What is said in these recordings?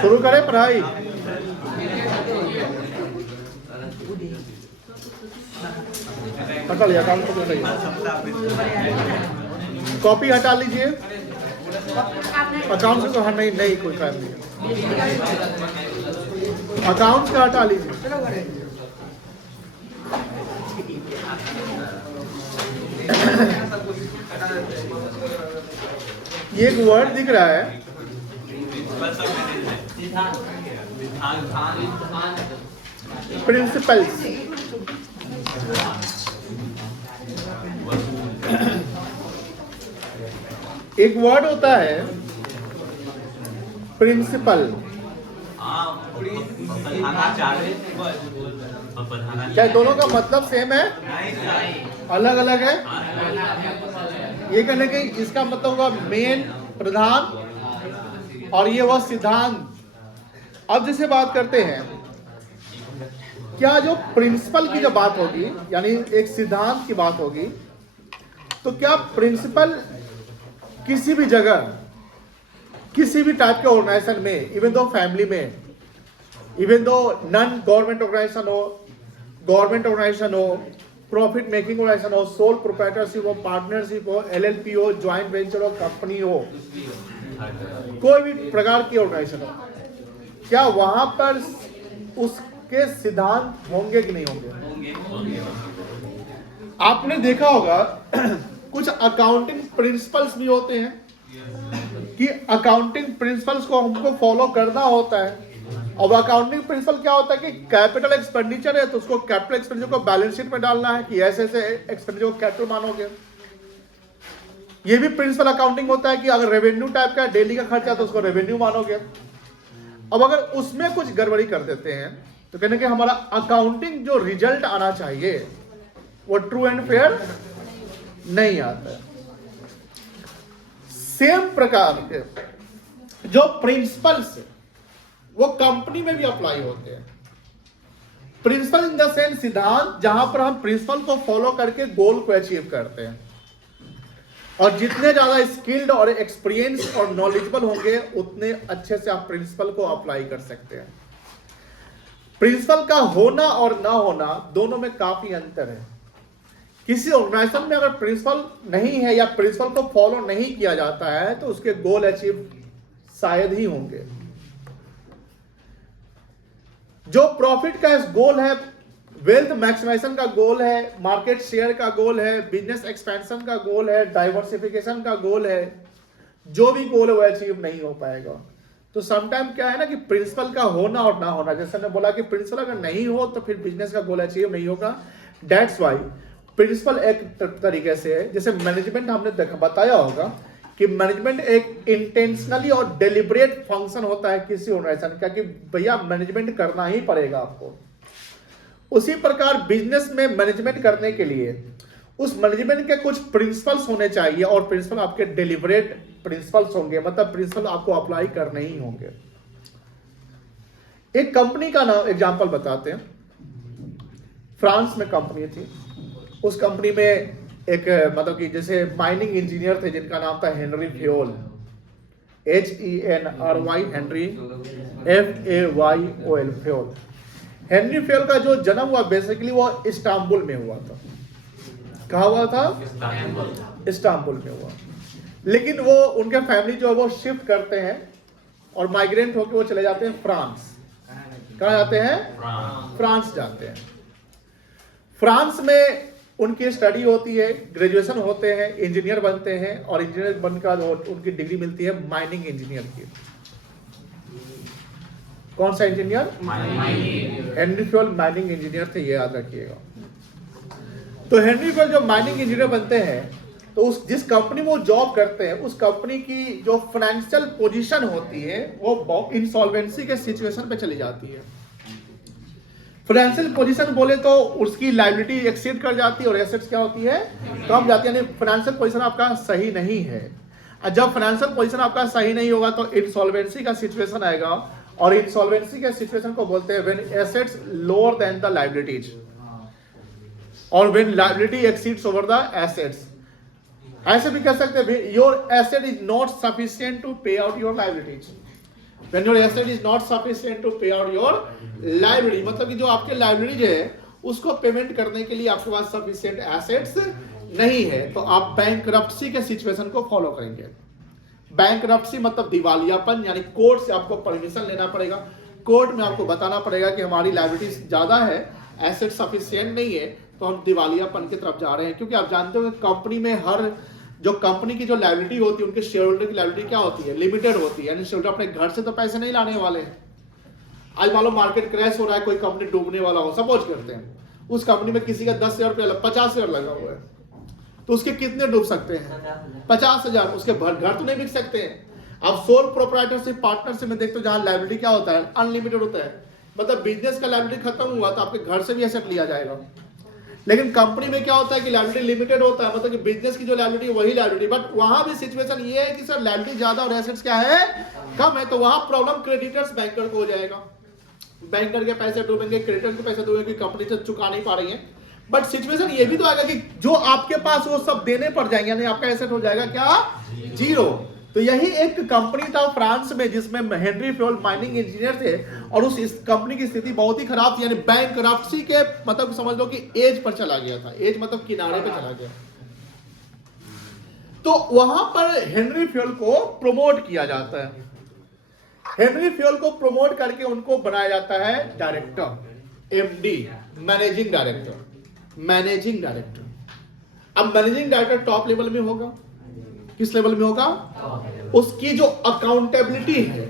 शुरू करें पढ़ाई। हटा लिया काम को, कॉपी हटा लीजिए। अकाउंट से तो हट नहीं कोई काम नहीं, अकाउंट का हटा लीजिए। ये एक वर्ड दिख रहा है, प्रिंसिपल्स। एक वर्ड होता है प्रिंसिपल। क्या दोनों का मतलब सेम है, अलग अलग है? ये कहने के इसका मतलब होगा मेन, प्रधान, और ये वह सिद्धांत। अब जैसे बात करते हैं, क्या जो प्रिंसिपल की जो बात होगी, यानी एक सिद्धांत की बात होगी, तो क्या प्रिंसिपल किसी भी जगह, किसी भी टाइप के ऑर्गेनाइजेशन में, इवन दो फैमिली में, even though non government organization हो, गवर्नमेंट ऑर्गेनाइजेशन हो, प्रॉफिट मेकिंग ऑर्गेनाइजेशन हो, सोल प्रोप्राइटरशिप हो, पार्टनरशिप हो, एलएलपी हो, ज्वाइंट वेंचर हो, कंपनी हो, कोई भी प्रकार की ऑर्गेनाइजेशन हो, क्या वहां पर उसके सिद्धांत होंगे कि नहीं होंगे? आपने देखा होगा कुछ अकाउंटिंग प्रिंसिपल्स भी होते हैं कि अकाउंटिंग प्रिंसिपल्स को हमको फॉलो करना होता है। अब अकाउंटिंग प्रिंसिपल क्या होता है कि कैपिटल एक्सपेंडिचर है तो उसको कैपिटल एक्सपेंडिचर को बैलेंस शीट में डालना है कि ऐसे ऐसे एक्सपेंडिचर को कैपिटल मानोगे। ये भी प्रिंसिपल अकाउंटिंग होता है कि अगर रेवेन्यू टाइप का डेली का खर्चा तो उसको रेवेन्यू मानोगे। अब अगर उसमें कुछ गड़बड़ी कर देते हैं तो कहने के हमारा अकाउंटिंग जो रिजल्ट आना चाहिए वो ट्रू एंड फेयर नहीं आता है। सेम प्रकार के जो प्रिंसिपल्स वो कंपनी में भी अप्लाई होते हैं। प्रिंसिपल इन द सेंस सिद्धांत, जहां पर हम प्रिंसिपल को फॉलो करके गोल को अचीव करते हैं। और जितने ज्यादा स्किल्ड और एक्सपीरियंस और नॉलेजेबल होंगे उतने अच्छे से आप प्रिंसिपल को अप्लाई कर सकते हैं। प्रिंसिपल का होना और ना होना दोनों में काफी अंतर है। किसी ऑर्गेनाइजेशन में अगर प्रिंसिपल नहीं है या प्रिंसिपल को फॉलो नहीं किया जाता है तो उसके गोल अचीव शायद ही होंगे। जो प्रॉफिट का गोल है, वेल्थ मैक्सिमाइजेशन का गोल है, मार्केट शेयर का गोल है, बिजनेस एक्सपेंशन का गोल है, डाइवर्सिफिकेशन का गोल है, जो भी गोल है वो अचीव नहीं हो पाएगा। तो समटाइम क्या है ना कि प्रिंसिपल का होना और ना होना, जैसे मैंने बोला कि प्रिंसिपल अगर नहीं हो तो फिर बिजनेस का गोल अचीव नहीं होगा। दैट्स वाई प्रिंसिपल एक तरीके से है, जैसे मैनेजमेंट हमने बताया होगा कि मैनेजमेंट एक इंटेंशनली और डेलिब्रेट फंक्शन होता है किसी ऑर्गेनाइजेशन का कि भैया मैनेजमेंट करना ही पड़ेगा आपको। उसी प्रकार बिजनेस में मैनेजमेंट करने के लिए उस मैनेजमेंट के कुछ प्रिंसिपल्स होने चाहिए और प्रिंसिपल आपके डेलिब्रेट प्रिंसिपल्स होंगे, मतलब प्रिंसिपल आपको अप्लाई करने ही होंगे। एक कंपनी का नाम एग्जांपल बताते हैं। फ्रांस में कंपनी थी, उस कंपनी में एक मतलब कि जैसे माइनिंग इंजीनियर थे जिनका नाम था Henry Fayol, HENRY, Henry FAYOL, Fayol. Henry Fayol का जो जन्म हुआ बेसिकली वो इस्तांबुल में हुआ था। कहाँ हुआ था? इस्तांबुल में हुआ। लेकिन वो उनके फैमिली जो है वो शिफ्ट करते हैं और माइग्रेंट होकर वो चले जाते हैं फ्रांस। कहाँ जाते हैं? फ्रांस जाते हैं। फ्रांस में उनकी स्टडी होती है, ग्रेजुएशन होते हैं, इंजीनियर बनते हैं और इंजीनियर बनकर उनकी डिग्री मिलती है माइनिंग इंजीनियर की। कौन सा engineer? Henry Fayol mining engineer थे, ये याद रखिएगा। तो हेनरी फ्योल जो माइनिंग इंजीनियर बनते हैं तो उस जिस कंपनी में वो जॉब करते हैं उस कंपनी की जो फाइनेंशियल पोजीशन होती है वो इंसॉल्वेंसी के सिचुएशन पे चली जाती है। फाइनेंशियल पोजीशन बोले तो उसकी लायबिलिटी एक्सीड कर जाती है और एसेट्स क्या होती है? कम जाती है। यानी फाइनेंशियल पोजीशन आपका सही नहीं है। जब फाइनेंशियल पोजीशन आपका सही नहीं होगा तो इंसॉल्वेंसी का सिचुएशन आएगा और इंसॉल्वेंसी के सिचुएशन को बोलते हैं when assets lower than the liabilities और when liability exceeds over the assets. ऐसे भी कह सकते हैं your asset is not sufficient to pay out your liabilities. When your asset is not sufficient to pay out your liability, मतलब कि जो आपके लायबिलिटीज है उसको पेमेंट करने के लिए आपके पास सफिशिएंट एसेट्स नहीं है, तो आप बैंकरप्सी के सिचुएशन को फॉलो करेंगे। बैंकरप्सी मतलब दिवालियापन, यानी कोर्ट से आपको परमिशन लेना पड़ेगा, कोर्ट में आपको बताना पड़ेगा कि हमारी लायबिलिटीज ज्यादा है, एसेट सफिशिएंट नहीं है, तो हम दिवालियापन की तरफ जा रहे हैं। क्योंकि आप जानते हो कंपनी में हर जो कंपनी की जो लायबिलिटी होती है, उनके शेयर होल्डर की लायबिलिटी क्या होती है, लिमिटेड होती है, यानी शेयर होल्डर अपने घर से तो पैसे नहीं लाने वाले हैं। आज मान लो मार्केट क्रैश हो रहा है, कोई कंपनी डूबने वाला हो, सपोज करते हैं उस कंपनी में किसी का 10,000 रुपया 50,000 लगा हुआ है, तो उसके कितने डूब सकते हैं, 50,000। उसके घर तो नहीं बिक सकते हैं। अब सोल प्रोप्राइटरशिप पार्टनरशिप में देखते हो जहां लायबिलिटी क्या होता है, अनलिमिटेड होता है, मतलब बिजनेस का लायबिलिटी खत्म हुआ तो आपके घर से भी एसेट लिया जाएगा। लेकिन कंपनी में क्या होता है कि लायबिलिटी लिमिटेड होता है, मतलब कि बिजनेस की जो लायबिलिटी वही लायबिलिटी, बट वहां भी सिचुएशन ये है कि सर लायबिलिटी ज्यादा और एसेट्स क्या है, कम है, तो वहां प्रॉब्लम क्रेडिटर्स बैंकर को हो जाएगा। बैंकर के पैसे डूबेंगे, क्रेडिटर के पैसे डूबेंगे, कंपनी से चुका नहीं पा रही है। बट सिचुएशन ये भी तो आएगा कि जो आपके पास वो सब देने पड़ जाएंगे, यानी आपका एसेट हो जाएगा क्या, जीरो। तो यही एक कंपनी था फ्रांस में जिसमें हेनरी फ्योल माइनिंग इंजीनियर थे, और उस कंपनी की स्थिति बहुत ही खराब थी, यानी बैंकरप्सी के मतलब समझ लो कि एज पर चला गया था, एज मतलब किनारे पे चला गया। तो वहां पर हेनरी फ्योल को प्रमोट किया जाता है। हेनरी फ्योल को प्रमोट करके उनको बनाया जाता है director, MD, managing director. Managing director, अब मैनेजिंग डायरेक्टर टॉप लेवल में होगा, किस लेवल में होगा, उसकी जो अकाउंटेबिलिटी है,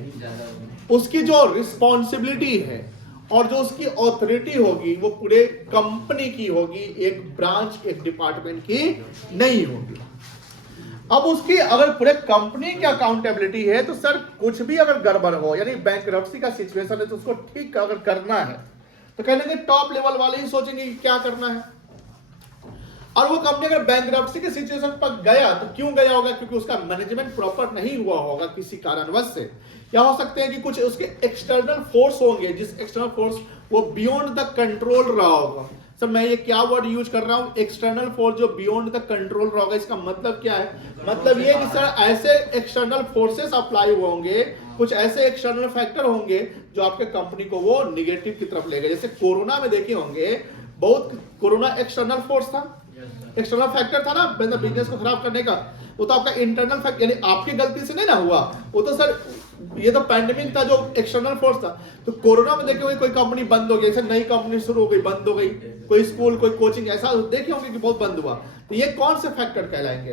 उसकी जो रिस्पॉन्सिबिलिटी है, और जो उसकी ऑथोरिटी होगी वो पूरे कंपनी की होगी, एक ब्रांच, एक डिपार्टमेंट की नहीं होगी। अब उसकी अगर पूरे कंपनी की अकाउंटेबिलिटी है तो सर कुछ भी अगर गड़बड़ हो, यानी बैंकरप्सी का सिचुएशन है, तो उसको ठीक अगर करना है तो कहने टॉप लेवल वाले ही सोचेंगे कि क्या करना है। और वो कंपनी अगर बैंकरप्सी के सिचुएशन पर गया तो क्यों गया होगा, क्योंकि उसका मैनेजमेंट प्रॉपर नहीं हुआ होगा किसी कारणवश से, या हो सकते हैं कि कुछ उसके एक्सटर्नल फोर्स होंगे, जिस एक्सटर्नल फोर्स वो बियॉन्ड द कंट्रोल रहा होगा। सर मैं ये क्या वर्ड यूज कर रहा हूं, एक्सटर्नल फोर्स जो बियॉन्ड द कंट्रोल रहा होगा, इसका मतलब क्या है, मतलब ये कि सर ऐसे एक्सटर्नल फोर्सेस अप्लाई हुए होंगे, कुछ ऐसे एक्सटर्नल फैक्टर होंगे जो आपके कंपनी को वो निगेटिव की तरफ ले गए। जैसे कोरोना में देखे होंगे, बहुत कोरोना एक्सटर्नल फोर्स था, एक्सटर्नल फैक्टर था ना बिजनेस को खराब करने का, वो तो आपका इंटरनल फैक्टर, यानी आपकी गलती से नहीं ना हुआ, वो तो सर ये तो पैंडेमिक था जो एक्सटर्नल फोर्स था। तो कोरोना में देखे होंगे कोई कंपनी बंद हो गई, जैसे नई कंपनी शुरू हो गई, बंद हो गई, कोई स्कूल, कोई कोचिंग, ऐसा देखे होंगे कि बहुत बंद हुआ। तो ये कौन से फैक्टर कहलाएंगे,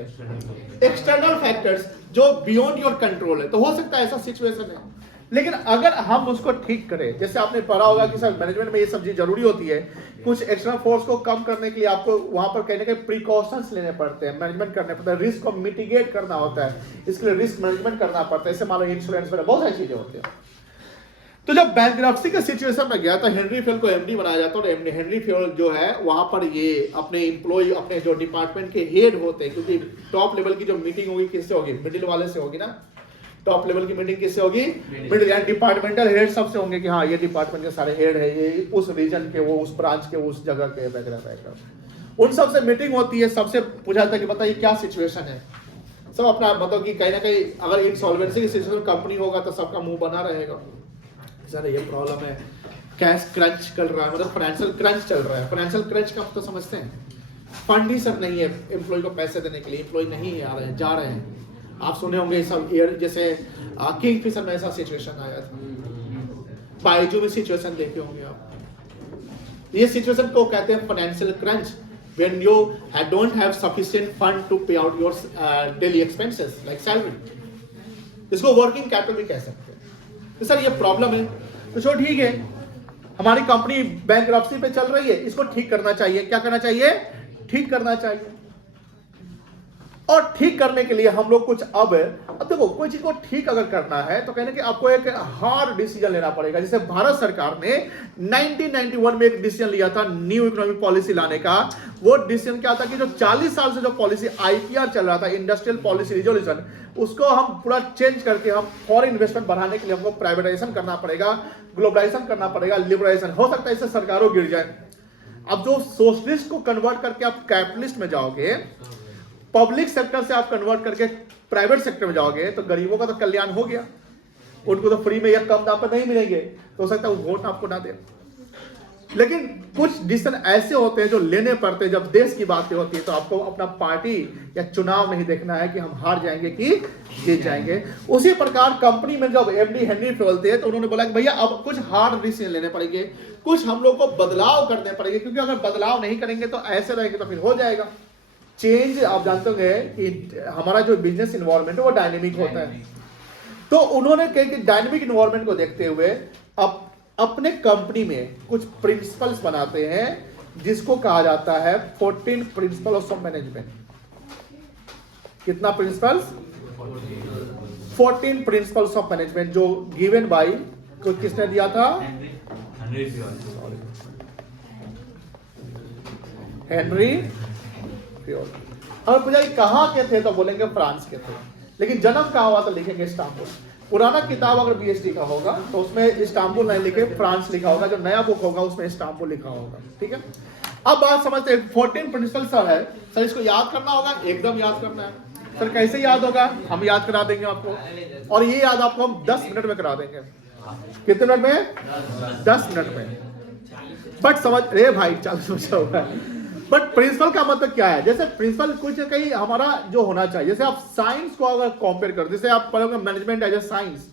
एक्सटर्नल फैक्टर्स जो बियॉन्ड योर कंट्रोल है। तो हो सकता है ऐसा सिचुएशन है, लेकिन अगर हम उसको ठीक करें, जैसे आपने पढ़ा होगा कि सर मैनेजमेंट में ये सब चीज जरूरी होती है, कुछ एक्सटर्नल फोर्स को कम करने के लिए आपको वहां पर कहने के प्रिकॉशंस लेने पड़ते हैं, मैनेजमेंट करने पड़ता है, रिस्क को मिटिगेट करना होता है, इसके लिए रिस्क मैनेजमेंट करना पड़ता है, जैसे मान लो इंश्योरेंस वगैरह बहुत सारी चीजें होती हैं। तो जब बैंकरप्सी के सिचुएशन में गया तो हेनरी फ्योल को एमडी बनाया जाता है, और हेनरी फ्योल जो है वहां पर ये अपने एम्प्लॉय, अपने जो डिपार्टमेंट के हेड होते हैं, क्योंकि टॉप लेवल की जो मीटिंग होगी किससे होगी, मिडिल वाले से होगी ना, टॉप लेवल की मीटिंग किससे होगी, मिडिल, यानी डिपार्टमेंटल हेड सबसे होंगे कि हाँ ये डिपार्टमेंट के सारे हेड है, ये उस रीजन के, वो उस ब्रांच के, उस जगह के वगैरह, उन सबसे मीटिंग होती है, सबसे पूछा था कि बताइए क्या सिचुएशन है, सब अपना मतलब कि कहीं ना कहीं अगर इंसॉल्वेंसी की सिचुएशन कंपनी होगा तो सबका मुंह बना रहेगा, सर ये प्रॉब्लम है, कैश क्रंच चल रहा है, मतलब फाइनेंशियल क्रंच चल रहा है। फाइनेंशियल क्रंच का तो समझते हैं, फंड ही सब नहीं है एम्प्लॉय को पैसे देने के लिए, एम्प्लॉय नहीं आ रहे हैं, जा रहे हैं। आप सुने होंगे सब एयर, जैसे किंग फिशर में ऐसा सिचुएशन आया था, बायजू में सिचुएशन देखे होंगे आप। ये सिचुएशन को कहते हैं financial crunch, when you don't have sufficient fund to pay out your daily expenses like salary, इसको वर्किंग कैपिटल भी कह सकते हैं। तो सर ये प्रॉब्लम है, तो चलो ठीक है, हमारी कंपनी बैंकरप्सी पे चल रही है, इसको ठीक करना चाहिए। क्या करना चाहिए, ठीक करना चाहिए। और ठीक करने के लिए हम लोग कुछ अब देखो, कोई चीज को ठीक अगर करना है तो कहने कि आपको एक हार्ड डिसीजन लेना पड़ेगा। जैसे भारत सरकार ने 1991 में एक डिसीजन लिया था न्यू इकोनॉमिक पॉलिसी लाने का। वो डिसीजन क्या था कि जो 40 साल से जो पॉलिसी आईपीआर चल रहा था, इंडस्ट्रियल पॉलिसी रिजोल्यूशन, उसको हम पूरा चेंज करके हम फॉरेन इन्वेस्टमेंट बढ़ाने के लिए हमको प्राइवेटाइजेशन करना पड़ेगा, ग्लोबलाइजेशन करना पड़ेगा, लिबरलाइजेशन। हो सकता है इससे सरकारों गिर जाए। अब जो सोशलिस्ट को कन्वर्ट करके आप कैपिटलिस्ट में जाओगे पब्लिक सेक्टर से आप कन्वर्ट करके प्राइवेट सेक्टर में जाओगे तो गरीबों का तो कल्याण हो गया, उनको तो फ्री में या कम दाम पर नहीं मिलेंगे, तो हो सकता है वो वोट आपको ना दे। लेकिन कुछ डिसीजन ऐसे होते हैं जो लेने पड़ते हैं जब देश की बात होती है, तो आपको अपना पार्टी या चुनाव नहीं देखना है कि हम हार जाएंगे कि जीत जाएंगे। उसी प्रकार कंपनी में जब एमडी हेनरी फील्ड थे तो उन्होंने बोला कि भैया अब कुछ हार्ड डिसीजन लेने पड़ेंगे, कुछ हम लोग को बदलाव करने पड़ेंगे, क्योंकि अगर बदलाव नहीं करेंगे तो ऐसे रहेंगे तो फिर हो जाएगा चेंज। आप जानते होंगे कि हमारा जो बिजनेस इन्वायरमेंट है वो डायनेमिक होता है, तो उन्होंने कहा कि डायनेमिक इन्वायरमेंट को देखते हुए अब अपने कंपनी में कुछ प्रिंसिपल्स बनाते हैं जिसको कहा जाता है 14 प्रिंसिपल्स ऑफ मैनेजमेंट। कितना प्रिंसिपल्स? 14 प्रिंसिपल्स ऑफ मैनेजमेंट, जो गिवन बाय को किसने दिया था? Henry Fayol. और पूछा कहां के थे तो बोलेंगे फ्रांस के थे, लेकिन जन्म कहां हुआ तो लिखेंगे इस्तांबुल। पुराना किताब अगर बीएसटी का होगा तो उसमें इस्तांबुल नहीं लिखे फ्रांस लिखा होगा, जो नया बुक होगा उसमें इस्तांबुल लिखा होगा। ठीक है, अब बात समझते हैं। 14 प्रिंसिपल सर है सर, इसको याद करना होगा, एकदम याद करना है सर। कैसे याद होगा? हम याद करा देंगे आपको, और ये याद आपको हम 10 मिनट में करा देंगे। कितने मिनट में? 10 मिनट में। बट समझ रे भाई, चल सोचा होगा। बट प्रिंसिपल का मतलब क्या है? जैसे प्रिंसिपल कुछ कहीं हमारा जो होना चाहिए, जैसे आप साइंस को अगर कंपेयर कर, जैसे आप पढ़ोगे मैनेजमेंट एज ए साइंस,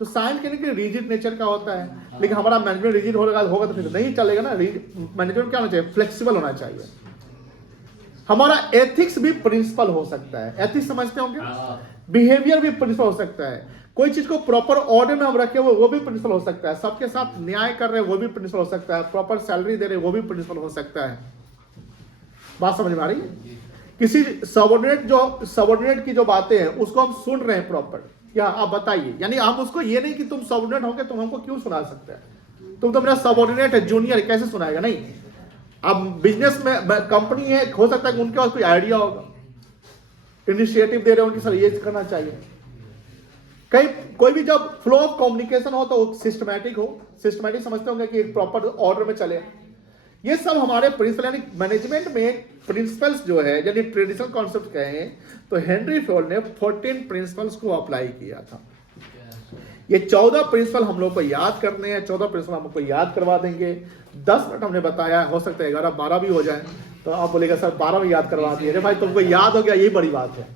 तो साइंस के लिए रिजिड नेचर का होता है, लेकिन हमारा मैनेजमेंट रिजिड होगा तो फिर नहीं चलेगा ना। मैनेजमेंट क्या होना चाहिए? फ्लेक्सिबल होना चाहिए। हमारा एथिक्स भी प्रिंसिपल हो सकता है, एथिक्स समझते होंगे। बिहेवियर भी प्रिंसिपल हो सकता है, कोई चीज को प्रॉपर ऑर्डर में हम रखे वो भी प्रिंसिपल हो सकता है, सबके साथ न्याय कर रहे हैं वो भी प्रिंसिपल हो सकता है, प्रॉपर सैलरी दे रहे हैं वो भी प्रिंसिपल हो सकता है। बात समझ में आ रही है? किसी सबऑर्डिनेट की जो बातें हैं उसको हम सुन रहे हैं प्रॉपर, या आप बताइए, यानी हम उसको ये नहीं कि तुम सबऑर्डिनेट होगे तुम हमको क्यों सुना सकते हैं, तुम तो मेरा सबऑर्डिनेट है, जूनियर है, कैसे सुनाएगा? नहीं। अब बिजनेस में कंपनी है, हो सकता है कि उनके पास कोई आइडिया होगा, इनिशिएटिव दे रहे हो कि सर ये करना चाहिए। कहीं कोई भी जब फ्लो ऑफ कम्युनिकेशन हो तो सिस्टमैटिक हो, सिस्टमैटिक समझते होंगे कि एक प्रॉपर ऑर्डर में चले। ये सब हमारे प्रिंसिपल, यानी मैनेजमेंट में प्रिंसिपल्स जो है, यानी ट्रेडिशनल कॉन्सेप्ट कहें तो हेनरी फील्ड ने 14 प्रिंसिपल्स को अप्लाई किया था। ये 14 प्रिंसिपल हम लोग को याद करने हैं, 14 प्रिंसिपल हम लोग को याद करवा देंगे। 10 मिनट हमने बताया, हो सकता है 11-12 भी हो जाए, तो आप बोलेगा सर 12 में याद करवा दिए। अरे भाई तुमको याद हो गया, यही बड़ी बात है।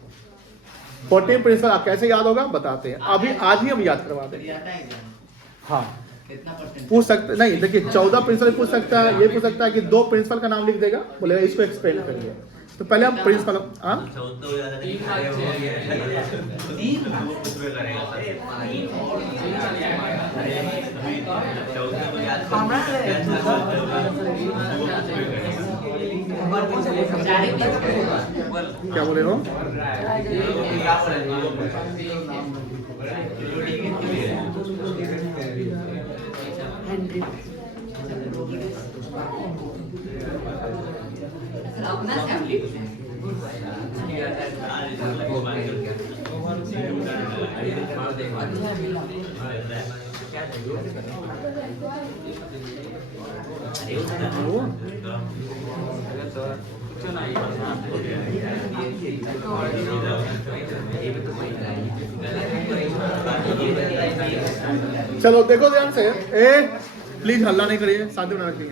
14 प्रिंसिपल आप कैसे याद होगा बताते हैं, अभी आज ही हम याद करवा देंगे। हाँ पूछ सकते नहीं, देखिए 14 प्रिंसिपल पूछ सकता है, ये पूछ सकता है कि 2 प्रिंसिपल का नाम लिख देगा, बोलेगा इसको एक्सप्लेन करिए। तो पहले हम प्रिंसिपल क्या बोले हो? चलो देखो ध्यान से, प्लीज हल्ला नहीं करिए, शांति बना रखिए।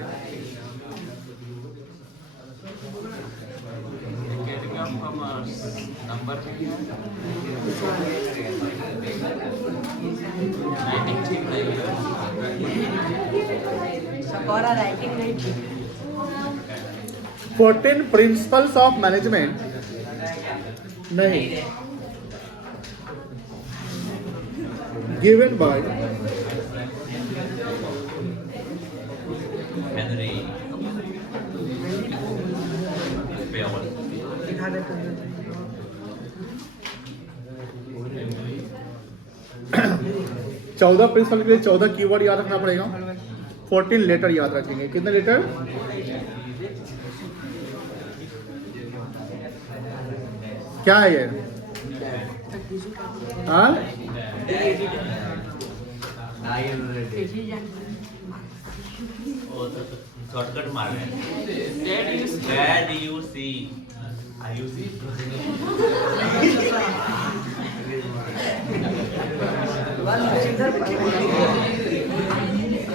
नंबर 14 प्रिंसिपल्स ऑफ मैनेजमेंट नहीं, given by Henry Fayol. 14 principle के लिए 14 कीवर्ड याद रखना पड़ेगा, 14 लेटर याद रखेंगे। कितने लेटर? क्या है ये? हाँ शॉर्टकट मार रहे हैं। IUC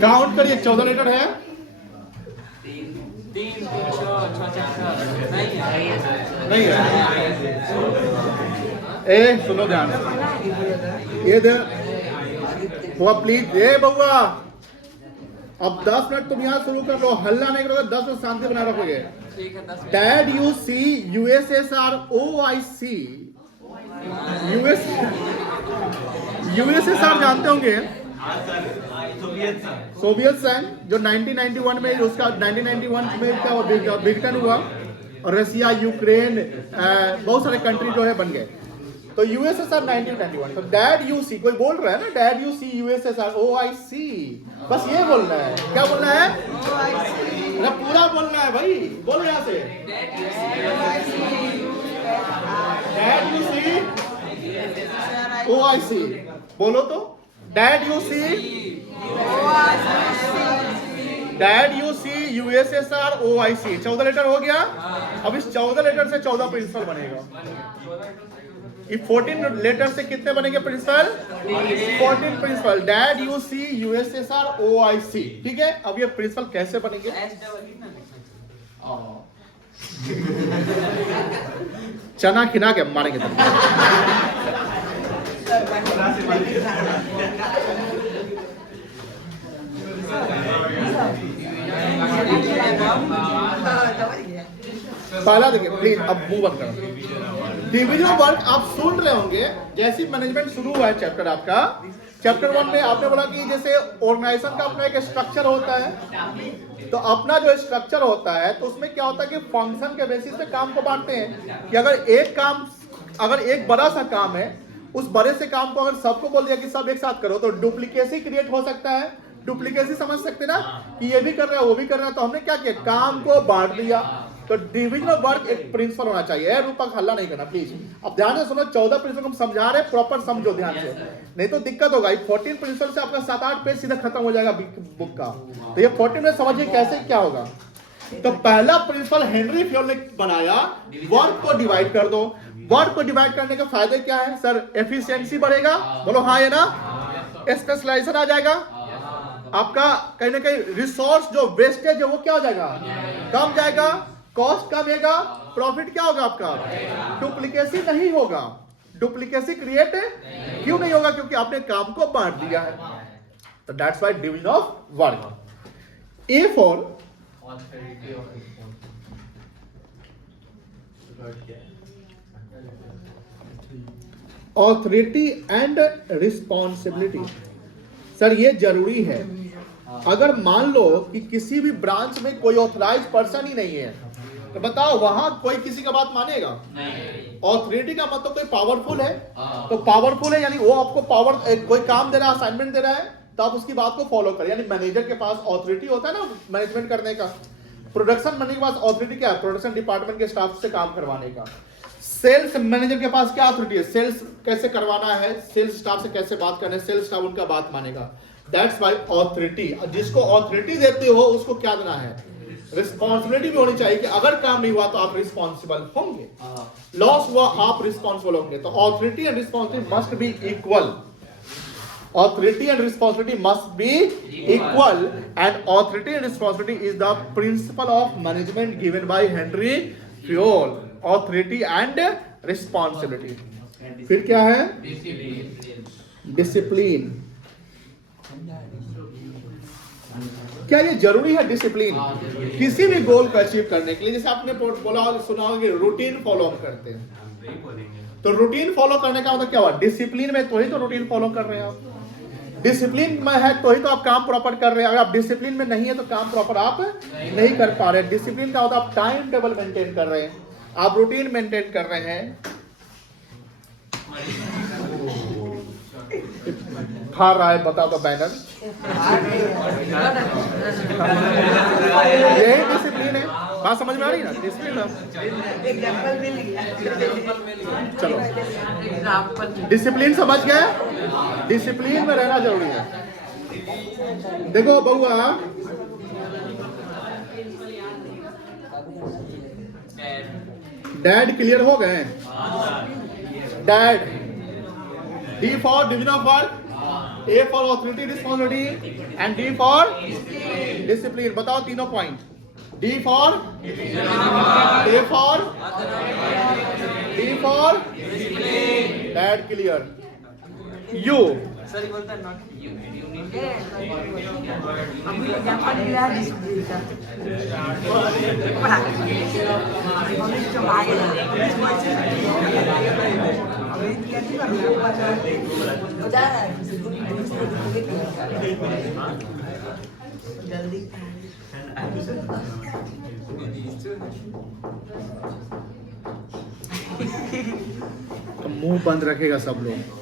काउंट करिए, 14 लेटर है। 3 नहीं है। ए सुनो ध्यान से, ये दे हुआ प्लीज। ए बउआ, अब 10 मिनट तुम यहाँ शुरू कर लो, हल्ला नहीं करोगे, 10 मिनट शांति बना रखोगे। Dad you see USSR OIC। USSR जानते होंगे, सोवियत संघ, जो 1991 में उसका 1991 में क्या विघटन हुआ, और रसिया, यूक्रेन, बहुत सारे कंट्री जो है बन गए। तो USSR 1991। तो डैड यू सी, कोई बोल रहा है ना, dad you see USSR OIC, बस ये बोलना है। क्या बोलना है? ना पूरा बोलना है भाई, बोलो यहाँ से। डैड यू सी OIC बोलो तो। Dad you see USSR OIC 14 letter हो गया। अब इस 14 लेटर से 14 प्रिंसिपल बनेगा। इस 14 लेटर से कितने बनेंगे principle? 14 principle. Dad you see USSR OIC, ठीक है। अब ये प्रिंसिपल कैसे बनेंगे? चना खिला के मारेंगे तुम। पहला देखिए प्लीज, अब मुंह बंद करो। डिवीजन ऑफ वर्क आप सुन रहे होंगे, जैसे मैनेजमेंट शुरू हुआ है चैप्टर आपका, चैप्टर 1 में आपने बोला कि जैसे ऑर्गेनाइजेशन का अपना एक स्ट्रक्चर होता है, तो अपना जो स्ट्रक्चर होता है तो उसमें क्या होता है कि फंक्शन के बेसिस पे काम को बांटते हैं। कि अगर एक बड़ा सा काम है, उस बड़े से काम को अगर सबको बोल दिया कि सब एक साथ करो, तो डुप्लीकेसी क्रिएट हो सकता है। डुप्लीकेसी समझ सकते ना, कि ये भी कर रहा है वो भी कर रहा है, तो हमने क्या किया, काम को बांट दिया। तो डिवीजन ऑफ वर्क एक प्रिंसिपल होना चाहिए। रूपक हल्ला नहीं करना प्लीज। अब ध्यान से सुनो, 14 प्रिंसिपल हम समझा रहे हैं, प्रॉपर समझो ध्यान से, नहीं तो दिक्कत होगा। 14 प्रिंसिपल से आपका 7-8 पेज सीधा खत्म हो जाएगा बुक का। तो ये 14 में समझिए कैसे क्या होगा। तो पहला प्रिंसिपल हेनरी फ्योल ने बनाया, वर्क को डिवाइड कर दो। वर्क को डिवाइड करने के फायदे क्या है सर? एफिशिएंसी बढ़ेगा, बोलो हाँ है ना। स्पेशलाइजेशन आ जाएगा, आपका कहीं ना कहीं रिसोर्स जो वेस्टेज है वो क्या हो जाएगा, कम जाएगा, कॉस्ट कमेगा, प्रॉफिट क्या होगा आपका, डुप्लीकेसी नहीं होगा। डुप्लीकेसी क्रिएट क्यों नहीं होगा? क्योंकि आपने काम को बांट दिया है। तो that's why division of work. A for authority and responsibility. Sir ये जरूरी है। अगर मान लो कि किसी भी ब्रांच में कोई ऑथराइज पर्सन ही नहीं है, तो बताओ वहां कोई किसी का बात मानेगा? ऑथोरिटी का मतलब कोई पावरफुल है, तो पावरफुल है यानी वो आपको पावर, कोई काम दे रहा है, असाइनमेंट दे रहा है, तो आप उसकी बात को फॉलो करें। यानी मैनेजर के पास ऑथोरिटी होता है ना मैनेजमेंट करने का। प्रोडक्शन मैनेजर के पास ऑथोरिटी क्या है? प्रोडक्शन डिपार्टमेंट के स्टाफ से काम करवाने का। सेल्स मैनेजर के पास क्या अथॉरिटी है? सेल्स कैसे करवाना है, सेल्स स्टाफ से कैसे बात करना है, सेल्स स्टाफ उनका बात मानेगा। That's why authority. जिसको ऑथोरिटी देते हो उसको क्या देना है? रिस्पॉन्सिबिलिटी भी होनी चाहिए कि अगर काम नहीं हुआ तो आप रिस्पॉन्सिबल होंगे, लॉस हुआ आप रिस्पॉन्सिबल होंगे। तो authority and responsibility must be equal. Authority and responsibility must be equal, and authority and responsibility is the principle of management given by Henry Fayol. Authority and responsibility. फिर क्या है? Discipline. क्या ये जरूरी है डिसिप्लिन किसी भी गोल को अचीव करने के लिए? जैसे आपने बोला सुना होगा कि रूटीन फॉलो हम करते हैं, तो रूटीन फॉलो करने का मतलब क्या हुआ? डिसिप्लिन में तो ही तो रूटीन फॉलो कर रहे हैं आप। डिसिप्लिन में है तो ही तो आप काम प्रॉपर कर रहे हैं। अगर आप डिसिप्लिन में नहीं है तो काम प्रॉपर आप नहीं कर पा रहे हैं। डिसिप्लिन का होता है आप टाइम टेबल मेंटेन कर रहे हैं, आप रूटीन मेंटेन कर रहे हैं। खा रहा है बता दो बैनर, यही डिसिप्लिन है। बात समझ में आ रही ना? डिसिप्लिन है। चलो डिसिप्लिन समझ गए? डिसिप्लिन में रहना जरूरी है। देखो बउआ, डैड क्लियर हो गए? Dad, D for division of work, A for authority responsibility and D for discipline. बताओ तीनों point. D for, A for, D for dad clear. You sir ये बोलता है नॉट अभी एग्जांपल दिया है डिस्प्ले का पढ़ा अभी जो आगे अभी क्या थी बता रहा है जल्दी मुंह बंद रखेगा सब लोग।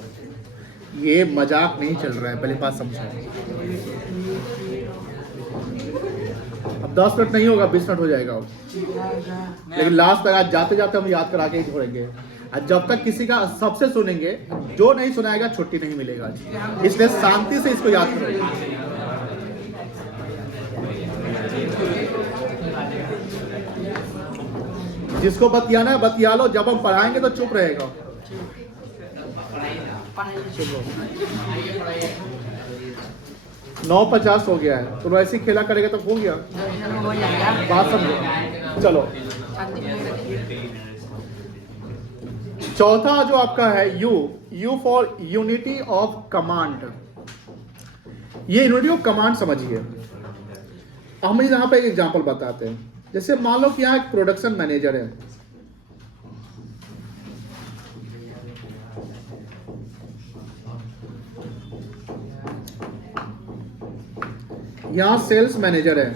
ये मजाक नहीं चल रहा है, पहले बात समझो। अब 10 मिनट नहीं होगा, 20 मिनट हो जाएगा और। लेकिन लास्ट तक आज जाते जाते हम याद करा के ही छोड़ेंगे। आज जब तक किसी का सबसे सुनेंगे, जो नहीं सुनाएगा छुट्टी नहीं मिलेगा। इसलिए शांति से इसको याद करो। जिसको बतियाना है बतिया लो, जब हम पढ़ाएंगे तो चुप रहेगा। 9:50 हो गया है, तो ऐसे खेला करेगा तो हो गया। बात समझो। चलो चौथा जो आपका है you for unity of command. ये यूनिटी ऑफ कमांड समझिए। हम यहाँ पे एक एग्जांपल बताते हैं। जैसे मान लो कि यहाँ एक प्रोडक्शन मैनेजर है, यहाँ सेल्स मैनेजर है,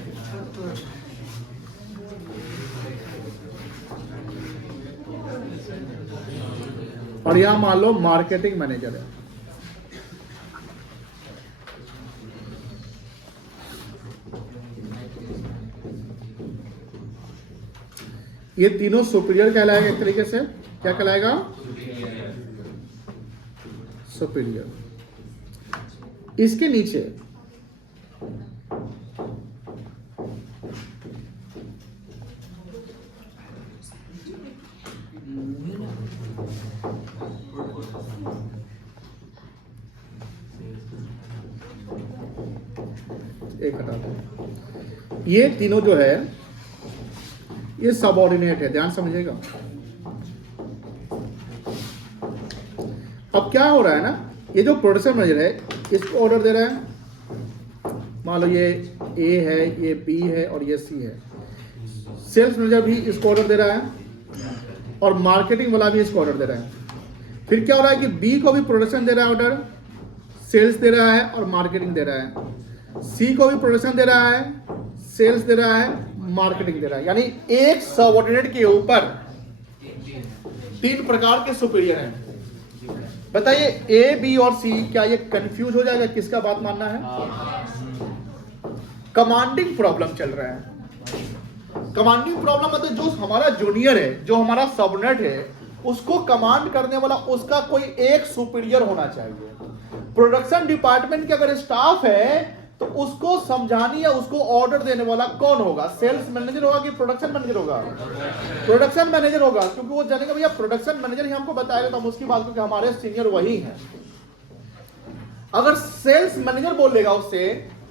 और यहाँ मान लो मार्केटिंग मैनेजर है। ये तीनों सुपीरियर कहलाएगा। एक तरीके से क्या कहलाएगा? सुपीरियर। इसके नीचे एक हटा दो। ये तीनों जो है ये सबऑर्डिनेट है, ध्यान समझिएगा। अब क्या हो रहा है ना, ये जो प्रोडक्शन मैनेजर है इसको ऑर्डर दे रहा है। मान लो ये ए है, ये बी है और ये सी है। सेल्स मैनेजर भी इसको ऑर्डर दे रहा है और मार्केटिंग वाला भी इसको ऑर्डर दे रहा है। फिर क्या हो रहा है कि बी को भी प्रोडक्शन दे रहा है ऑर्डर, सेल्स दे रहा है और मार्केटिंग दे रहा है। सी को भी प्रोडक्शन दे रहा है, सेल्स दे रहा है, मार्केटिंग दे रहा है। यानी एक सबऑर्डिनेट के ऊपर 3 प्रकार के सुपीरियर हैं। बताइए ए, बी और सी, क्या ये कंफ्यूज हो जाएगा किसका बात मानना है? कमांडिंग प्रॉब्लम चल रहा है। कमांडिंग प्रॉब्लम मतलब जो हमारा जूनियर है, जो हमारा सबऑर्डिनेट है, उसको कमांड करने वाला उसका कोई एक सुपीरियर होना चाहिए। प्रोडक्शन डिपार्टमेंट के अगर स्टाफ है तो उसको समझानी या उसको ऑर्डर देने वाला कौन होगा? सेल्स मैनेजर होगा कि प्रोडक्शन मैनेजर होगा? प्रोडक्शन मैनेजर होगा, क्योंकि वो जानेगा भैया प्रोडक्शन मैनेजर ही हमको बताएगा तो हम उसकी बात क्योंकि हमारे सीनियर वही हैं। अगर सेल्स मैनेजर बोलेगा उससे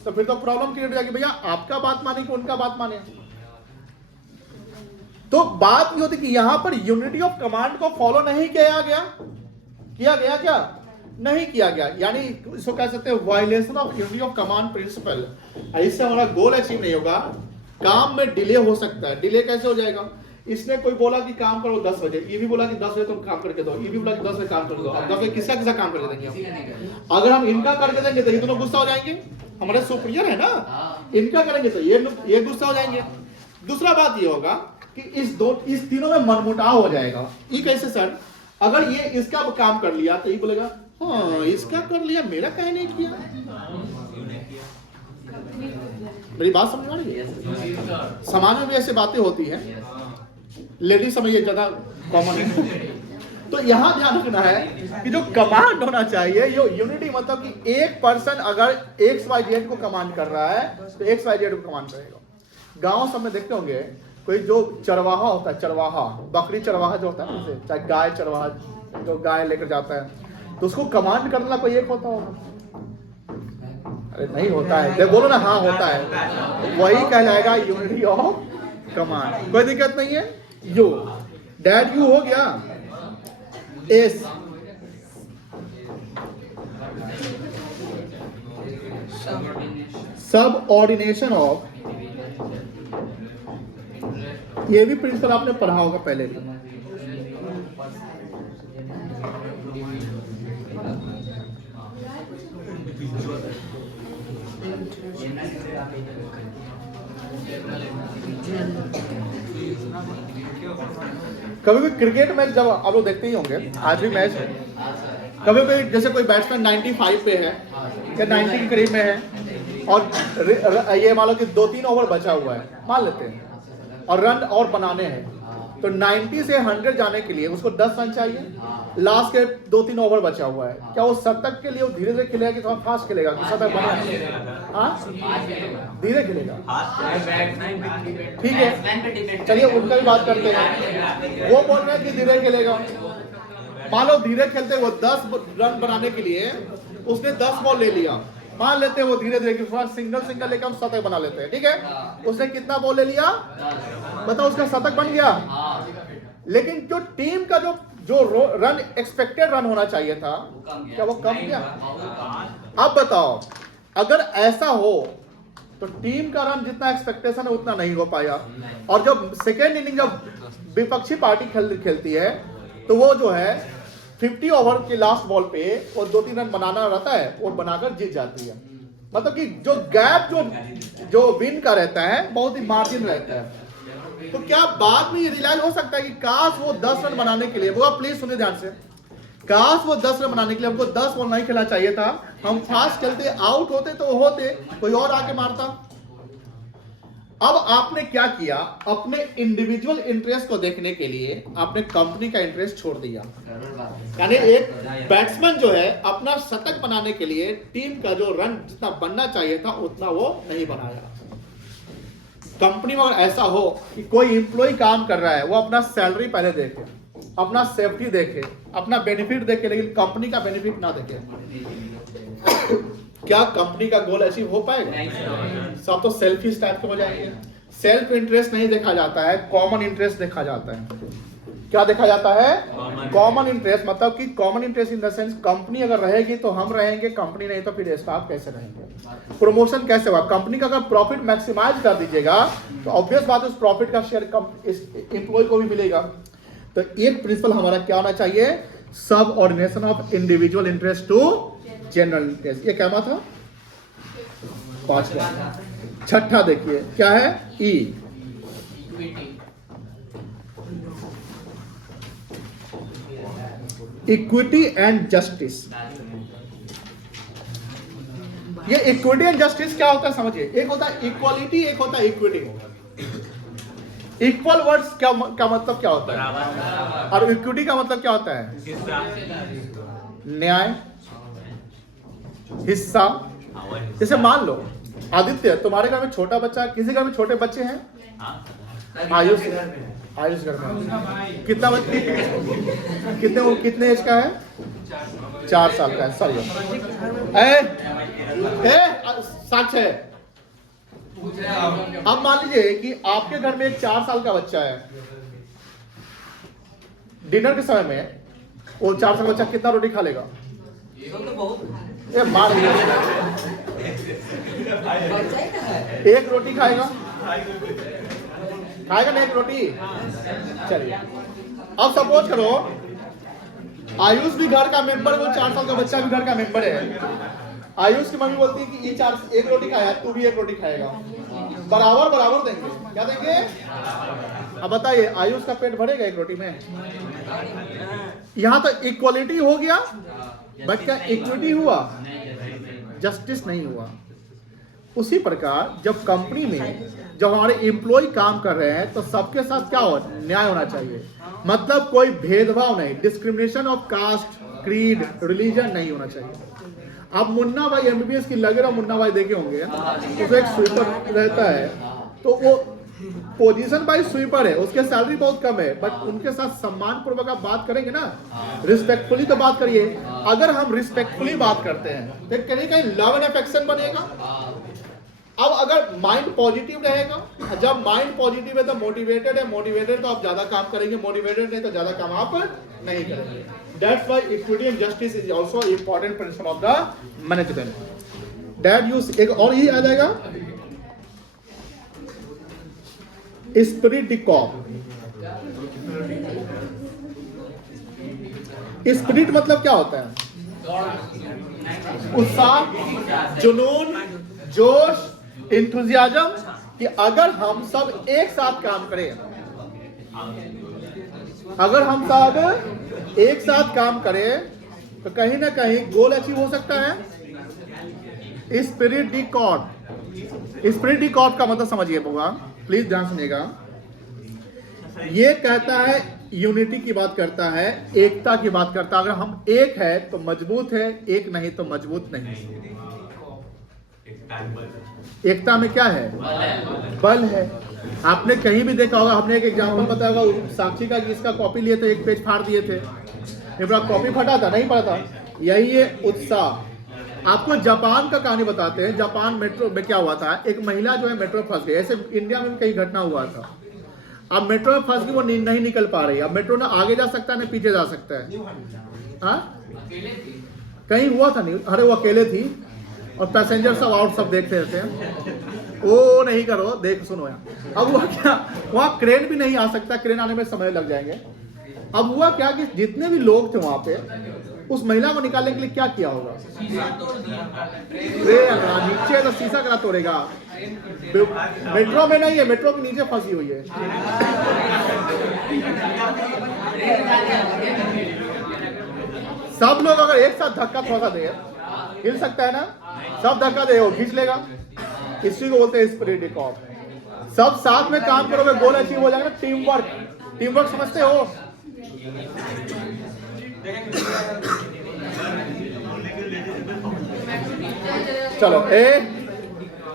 तो फिर तो प्रॉब्लम क्रिएट हो जाएगी, भैया आपका बात माने कि उनका बात माने। तो बात ये होती कि यहां पर यूनिटी ऑफ कमांड को फॉलो नहीं किया गया क्या? नहीं किया गया। यानी इसको कह सकते हैं violation of unity of command principle. इससे हमारा गोल अचीव नहीं होगा, काम में डिले हो सकता है। डिले कैसे हो जाएगा? इसने कोई बोला कि काम करो 10 बजे, ये भी बोला कि 10 बजे तुम काम करके दो, ये भी बोला कि 10 बजे काम कर दो। अब 10 बजे किसका काम करके देंगे? अगर हम इनका करके देंगे तो ये दोनों गुस्सा हो जाएंगे, हमारे सुपीरियर है ना। इनका करेंगे तो ये गुस्सा हो जाएंगे। दूसरा बात ये होगा कि इस तीनों में मनमुटाव हो जाएगा। ये कैसे सर? अगर ये इसका काम कर लिया तो ये बोलेगा हाँ इसका कर लिया, मेरा कहीं नहीं किया। मेरी बात समझ आ रही है? समाज में भी ऐसी बातें होती हैं, लेडीज समझिए ज्यादा कॉमन है। तो यहां ध्यान रखना है कि जो कमांड होना चाहिए ये यूनिटी, मतलब कि एक पर्सन अगर XYZ को कमांड कर रहा है तो XYZ को कमांड करेगा। गांव सब में देखते होंगे कोई जो चरवाहा होता है, चरवाहा, बकरी चरवाहा जो होता है ना, जैसे चाहे गाय चरवाहा जो गाय लेकर जाता है, तो उसको कमांड करने वाला कोई एक होता होगा? अरे नहीं होता है, देखो बोलो ना, हाँ होता है, तो वही कहलाएगा यूनिटी ऑफ कमांड। कोई दिक्कत नहीं है। यू, डैड यू हो गया। एस, सब ऑर्डिनेशन ऑफ, ये भी प्रिंसिपल आपने पढ़ा होगा पहले भी। कभी भी क्रिकेट मैच जब आप लोग देखते ही होंगे, आज भी मैच है, कभी भी जैसे कोई बैट्समैन 95 पे है या 90 के करीब में है और ये मान लो कि 2-3 ओवर बचा हुआ है, मान लेते हैं, और रन और बनाने हैं, तो 90 से 100 जाने के लिए उसको 10 रन चाहिए। लास्ट के 2-3 ओवर बचा हुआ है, क्या वो शतक के लिए वो धीरे धीरे खेलेगा कि थोड़ा फास्ट खेलेगा कि शतक बना? हाँ, धीरे खेलेगा। ठीक है, चलिए उनका भी बात करते हैं। वो बोल रहे हैं कि धीरे खेलेगा। मान लो धीरे खेलते वो 10 रन बनाने के लिए उसने 10 बॉल ले लिया, मान लेते हैं वो धीरे धीरे सिंगल लेकर हम शतक बना लेते हैं। ठीक है, उसने कितना बॉल ले लिया बताओ, उसका शतक बन गया। लेकिन जो टीम का जो रन एक्सपेक्टेड रन होना चाहिए था, क्या वो कम गया? अब बताओ, अगर ऐसा हो तो टीम का रन जितना एक्सपेक्टेशन है उतना नहीं हो पाया, और जब सेकेंड इनिंग जब विपक्षी पार्टी खेलती है तो वो जो है 50 ओवर के लास्ट बॉल पे और 2-3 रन बनाना रहता है, वो बनाकर जीत जाती है। मतलब कि जो गैप जो विन का रहता है बहुत ही मार्जिन रहता है। तो क्या बाद में ये रियलाइज हो सकता है कि काश वो 10 रन बनाने के लिए, वो प्लीज सुनिए ध्यान से, काश वो 10 रन बनाने के लिए हमको 10 बॉल नहीं खेलना चाहिए था, हम फास्ट खेलते, आउट होते तो होते, कोई और आके मारता। अब आपने क्या किया, अपने इंडिविजुअल इंटरेस्ट को देखने के लिए आपने कंपनी का इंटरेस्ट छोड़ दिया। यानी एक बैट्समैन जो है अपना शतक बनाने के लिए टीम का जो रन जितना बनना चाहिए था उतना वो नहीं बनाया। कंपनी में अगर ऐसा हो कि कोई एम्प्लॉय काम कर रहा है, वो अपना सैलरी पहले देखे, अपना सेफ्टी देखे, अपना बेनिफिट देखे, लेकिन कंपनी का बेनिफिट ना देखे, क्या कंपनी का गोल अचीव हो पाएगा? सब तो सेल्फिश टाइप के हो जाएंगे। सेल्फ इंटरेस्ट नहीं देखा जाता है, कॉमन इंटरेस्ट देखा जाता है। क्या देखा जाता है? Common interest. मतलब कि common interest in the sense, company अगर रहेगी तो हम रहेंगे, कंपनी नहीं तो फिर स्टाफ कैसे रहेंगे, प्रमोशन कैसे होगा? कंपनी का अगर प्रॉफिट मैक्सिमाइज कर दीजिएगा तो ऑब्वियस बात है उस प्रॉफिट का शेयर एम्प्लॉय को भी मिलेगा। तो एक प्रिंसिपल हमारा क्या होना चाहिए? Subordination of individual interest to general interest. ये क्या था? 5वां। छठा देखिए क्या है? E, equity and justice. ये इक्विटी एंड जस्टिस क्या होता है समझिए। एक होता है इक्वालिटी, एक होता है इक्विटी। इक्वल वर्ड्स क्या मतलब क्या होता है, और इक्विटी का मतलब क्या होता है? न्याय, हिस्सा। जैसे मान लो आदित्य, तुम्हारे घर में छोटा बच्चा, किसी घर में छोटे बच्चे हैं? आयुष घर में कितना बच्चे, कितने एज का है? 4 साल का है। सॉरी, सच है। अब मान लीजिए कि आपके घर में एक 4 साल का बच्चा है, डिनर के समय में वो 4 साल का बच्चा कितना रोटी खा लेगा? मार लिया, एक रोटी खाएगा ना, एक रोटी। चलिए अब सपोज करो आयुष भी घर का मेंबर, वो 4 साल का बच्चा भी घर का मेंबर है। आयुष की मम्मी बोलती है कि ये 1 रोटी खाया, तू भी 1 रोटी खाएगा, बराबर देंगे। क्या देंगे? अब बताइए, आयुष का पेट भरेगा 1 रोटी में? यहां तो इक्वालिटी हो गया, बट क्या इक्विटी हुआ? जस्टिस नहीं हुआ। उसी प्रकार जब कंपनी में जब हमारे एम्प्लॉय काम कर रहे हैं तो सबके साथ क्या हो? न्याय होना चाहिए। मतलब कोई भेदभाव नहीं, discrimination of caste, creed, religion नहीं होना चाहिए। आप मुन्ना भाई MBBS की लगे रहो, मुन्ना भाई देखे होंगे, उसमें एक स्वीपर रहता है, तो वो पोजीशन बाई स्वीपर है, उसके सैलरी बहुत कम है, बट उनके साथ सम्मान पूर्वक आप बात करेंगे ना, रिस्पेक्टफुली तो बात करिए। अगर हम रिस्पेक्टफुली बात करते हैं तो कहीं कहीं लव एंड अफेक्शन बनेगा। अब अगर माइंड पॉजिटिव रहेगा, जब माइंड पॉजिटिव है तो मोटिवेटेड है, मोटिवेटेड तो आप ज्यादा काम करेंगे, मोटिवेटेड नहीं तो ज्यादा काम आप नहीं करेंगे। That's why equity and justice is also important principle of the management. That use एक और ही आ जाएगा, स्पिरिट डी कॉप। स्पिरिट मतलब क्या होता है? उत्साह, जुनून, जोश, इंथुजियाज्म, कि अगर हम सब एक साथ काम करें, अगर हम सब एक साथ काम करें तो कहीं ना कहीं गोल अचीव हो सकता है। Spirit D cord, spirit D cord का मतलब समझिए भगवान, प्लीज ध्यान सुनिएगा। ये कहता है यूनिटी की बात करता है, एकता की बात करता है। अगर हम एक है तो मजबूत है, एक नहीं तो मजबूत नहीं। एकता में क्या है? बल है। आपने कहीं भी देखा होगा, हमने एक एग्जांपल बताया होगा साक्षी का, कि इसका कॉपी लिए थे, एक पेज फाड़ दिए थे, कॉपी फटा था, नहीं पड़ा था। यही है उत्साह। आपको जापान का कहानी बताते हैं। जापान मेट्रो में क्या हुआ था, एक महिला जो है मेट्रो फंस गई। ऐसे इंडिया में भी कई घटना हुआ था। अब मेट्रो में फंस गई, वो नहीं निकल पा रही। अब मेट्रो ना आगे जा सकता है ना पीछे जा सकता है। हाँ, कहीं हुआ था नहीं, अरे वो अकेले थी और पैसेंजर सब आउट सब देखते रहते हैं। ओ नहीं करो, देख सुनो यार। अब हुआ क्या, वहाँ क्रेन भी नहीं आ सकता, क्रेन आने में समय लग जाएंगे। अब हुआ क्या कि जितने भी लोग थे वहां पे, उस महिला को निकालने के लिए क्या किया होगा? नीचे तो शीशा करा तोड़ेगा। मेट्रो में नहीं है, मेट्रो के नीचे फंसी हुई है। सब लोग अगर एक साथ धक्का थोड़ा सा दे, हिल सकता है ना, सब धक्का दे वो खींच लेगा। इसी को बोलते हैं स्पिरिट डी कॉप। सब साथ में काम करोगे, गोल अचीव हो जाएगा। टीम वर्क, टीम वर्क समझते हो? चलो, ए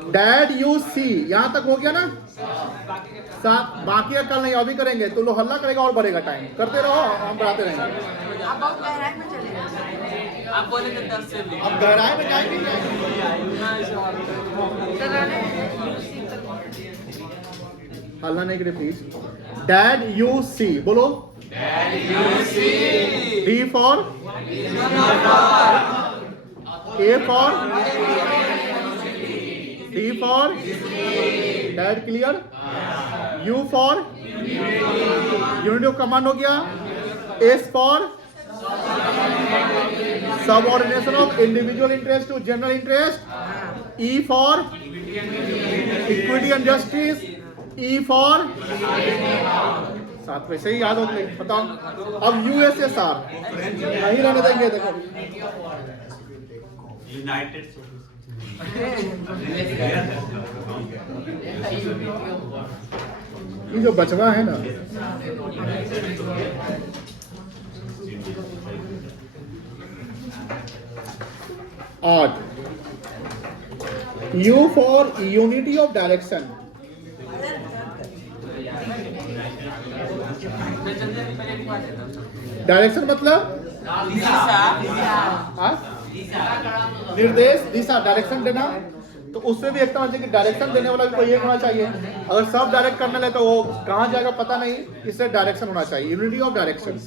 डैड यू सी, यहां तक हो गया ना? बाकी का कल नहीं, अभी करेंगे तो लोग हल्ला करेगा और बढ़ेगा टाइम। करते रहो, हम बढ़ाते रहेंगे। आप बहुत गहराई में चले गए। आप बोले थे 10 से भी। अब गहराई में जाएंगे। हल्ला नहीं करे प्लीज। डैड यू सी बोलो। D for A for D for dad, clear? U for unity of command हो गया। S for subordination of individual interest to general interest. E for equity and justice. E for साथ में सही याद हो गई, बताओ। अब यूएसएसआर नहीं रहने देंगे। देखो यूनाइटेड ये जो बचवा है ना, आठ, you for unity of direction. Direction मतलब निर्देश, दिशा, डायरेक्शन देना। तो उससे भी एक कि डायरेक्शन देने वाला भी कोई एक होना चाहिए। अगर सब डायरेक्ट करने लगे तो वो कहाँ जाएगा पता नहीं, इससे डायरेक्शन होना चाहिए, यूनिटी ऑफ डायरेक्शन।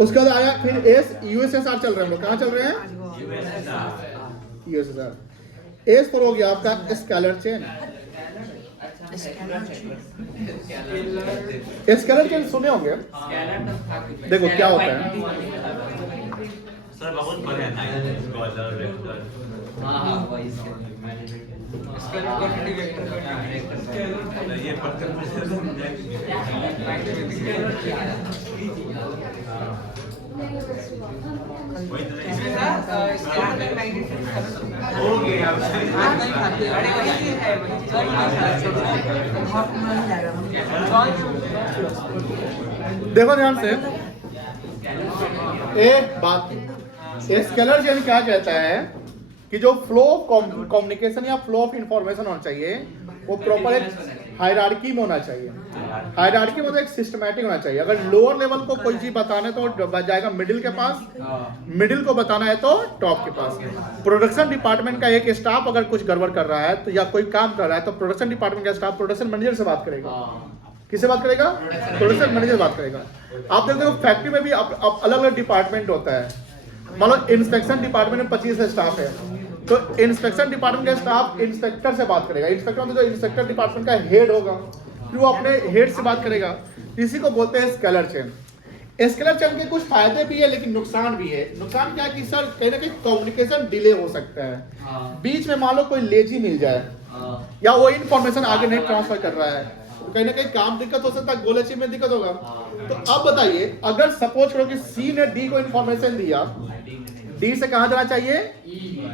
उसके बाद आया फिर एस, यूएसएसआर चल रहे हैं हम लोग। कहाँ चल रहे हैं? यूएसएसआर। एस पर हो गया आपका स्केलर चेन। स्केलर चेन सुने होंगे। देखो क्या होता है, सर बहुत बढ़िया था, स्कॉलर वेक्टर। हाँ वही ये पढ़कर हो गया। देखो ध्यान से एक बात, स्केलर चेन क्या कहता है कि जो फ्लो ऑफ कम्युनिकेशन या फ्लो ऑफ इंफॉर्मेशन होना चाहिए, वो प्रॉपर एक हायरार्की में होना चाहिए। हायरार्की मतलब एक सिस्टमैटिक होना चाहिए। अगर लोअर लेवल को कोई चीज बताना है तो जाएगा मिडिल के पास, मिडिल को बताना है तो टॉप के पास। प्रोडक्शन डिपार्टमेंट का एक स्टाफ अगर कुछ गड़बड़ कर रहा है तो या कोई काम कर रहा है तो प्रोडक्शन डिपार्टमेंट का स्टाफ प्रोडक्शन मैनेजर से बात करेगा। किससे बात करेगा? प्रोडक्शन मैनेजर बात करेगा। आप देखते हो फैक्ट्री में भी अब अलग अलग डिपार्टमेंट होता है। मान लो इंस्पेक्शन डिपार्टमेंट में 25 स्टाफ है तो इंस्पेक्शन डिपार्टमेंट का स्टाफ इंस्पेक्टर से बात करेगा। इंस्पेक्टर मतलब जो इंस्पेक्टर डिपार्टमेंट का हेड होगा फिर वो अपने हेड से बात करेगा। इसी को बोलते हैं स्केलर चेन। स्केलर चेन के कुछ फायदे भी है लेकिन नुकसान भी है। नुकसान क्या है कि सर कहीं ना कहीं कम्युनिकेशन डिले हो सकता है। बीच में मान लो कोई लेजी मिल जाए या वो इन्फॉर्मेशन आगे नहीं ट्रांसफर कर रहा है तो कहीं ना कहीं काम दिक्कत हो सकता है, गोल अचीव में दिक्कत होगा। तो अब बताइए अगर सपोज करो कि सी ने डी को इन्फॉर्मेशन दिया, डी से कहां जाना चाहिए?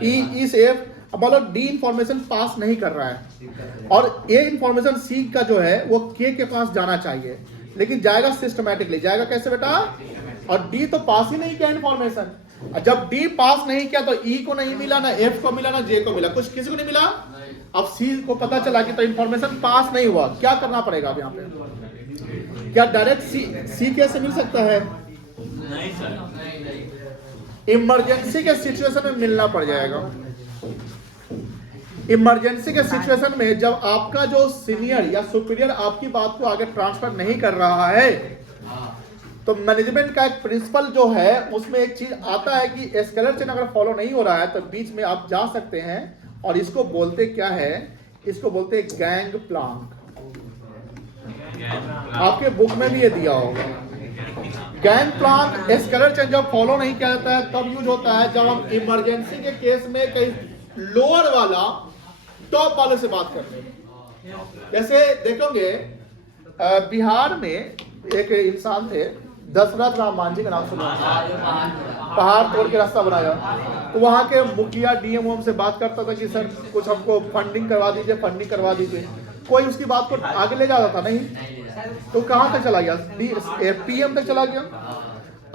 ई से एफ। अब मान लो डी इंफॉर्मेशन पास नहीं कर रहा है और ए इंफॉर्मेशन सी का जो है वो के पास जाना चाहिए, लेकिन जाएगा सिस्टमैटिकली। जाएगा कैसे बेटा? और डी तो पास ही नहीं किया इन्फॉर्मेशन। जब डी पास नहीं किया तो ई को नहीं मिला, ना एफ को मिला, ना जे को मिला, कुछ किसी को नहीं मिला। अब सी को पता चला कि तो इंफॉर्मेशन पास नहीं हुआ, क्या करना पड़ेगा अब यहाँ पे? क्या डायरेक्ट सी कैसे मिल सकता है? नहीं सर, इमरजेंसी के सिचुएशन में मिलना पड़ जाएगा। इमरजेंसी के सिचुएशन में जब आपका जो सीनियर या सुपीरियर आपकी बात को आगे ट्रांसफर नहीं कर रहा है तो मैनेजमेंट का एक प्रिंसिपल जो है उसमें एक चीज आता है कि स्केलर चेन अगर फॉलो नहीं हो रहा है तो बीच में आप जा सकते हैं और इसको बोलते क्या है? इसको बोलते हैं गैंग प्लांक। आपके बुक में भी ये दिया होगा। गैंग प्लांक स्केलर चेन जब फॉलो नहीं किया जाता है तब यूज होता है जब हम इमरजेंसी के केस में कहीं लोअर वाला टॉप वाले से बात कर रहे हैं। जैसे देखोगे बिहार में एक इंसान थे दशरथ राम मांझी का नाम सुना, पहाड़ तोड़ के रास्ता बनाया। तो वहाँ के मुखिया डीएम से बात करता था कि सर कुछ हमको फंडिंग करवा दीजिए। कोई उसकी बात को आगे ले जाता था नहीं, तो कहाँ तक चला गया? पीएम तक चला गया।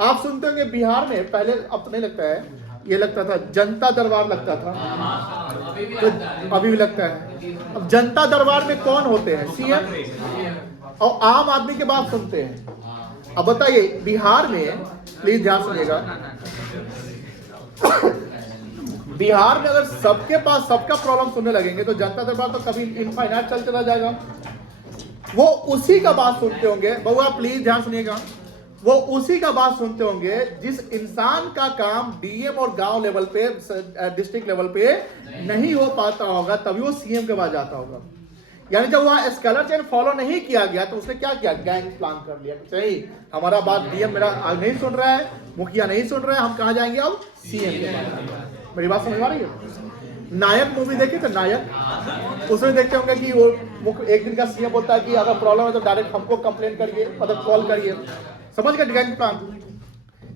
आप सुनते होंगे बिहार में पहले, अब तो नहीं लगता है, ये लगता था जनता दरबार लगता था, तो अभी भी लगता है। अब जनता दरबार में कौन होते हैं? सीएम और आम आदमी की बात सुनते हैं। अब बताइए बिहार में, प्लीज ध्यान सुनिएगा, बिहार में अगर सबके पास सबका प्रॉब्लम सुनने लगेंगे तो जनता दरबार तो कभी इनफाइनाइट चलता जाएगा। वो उसी का बात सुनते होंगे, बउआ प्लीज ध्यान सुनिएगा, वो उसी का बात सुनते होंगे जिस इंसान का काम डीएम और गांव लेवल पे, डिस्ट्रिक्ट लेवल पे नहीं हो पाता होगा, तभी वो सीएम के पास जाता होगा। यानी जब वहां स्केलर चेन फॉलो नहीं किया गया तो उसने क्या किया? गैंग प्लान कर लिया। सही, हमारा बात डीएम मेरा नहीं सुन रहा है, मुखिया नहीं सुन रहा है, हम कहां जाएंगे अब? सीएम के पास। मेरी बात समझ आ रही है? नायक मूवी देखी तो नायक, उसमें देखते होंगे कि वो एक दिन का सीएम बोलता है कि अगर प्रॉब्लम है तो डायरेक्ट हमको कंप्लेन करिए, मतलब कॉल करिए। समझ गए गैंग प्लान?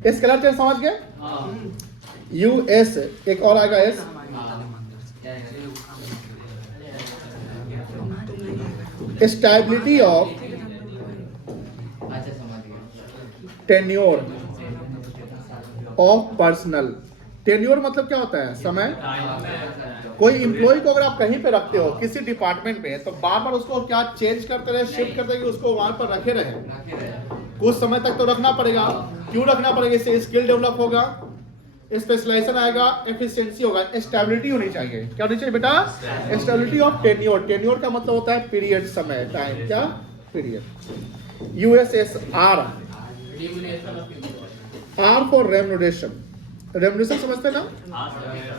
स्केलर चेन समझ गए? यूएस, एक और आएगा S, stability of tenure of personal. Tenure मतलब क्या होता है? समय। कोई इम्प्लॉय को अगर आप कहीं पे रखते हो किसी डिपार्टमेंट में तो बार बार उसको क्या चेंज करते रहे, शिफ्ट करते रहे कि उसको वहां पर रखे रहे। कुछ समय तक तो रखना पड़ेगा। क्यों रखना पड़ेगा? इससे स्किल डेवलप होगा, स्पेशलाइजेशन आएगा, एफिशिएंसी होगा, स्टेबिलिटी होनी चाहिए। क्या होनी चाहिए बेटा? Stability of tenure. टेन्योर का मतलब होता है पीरियड, समय, टाइम। क्या? Period. USSR, R for remuneration. Remuneration समझते ना,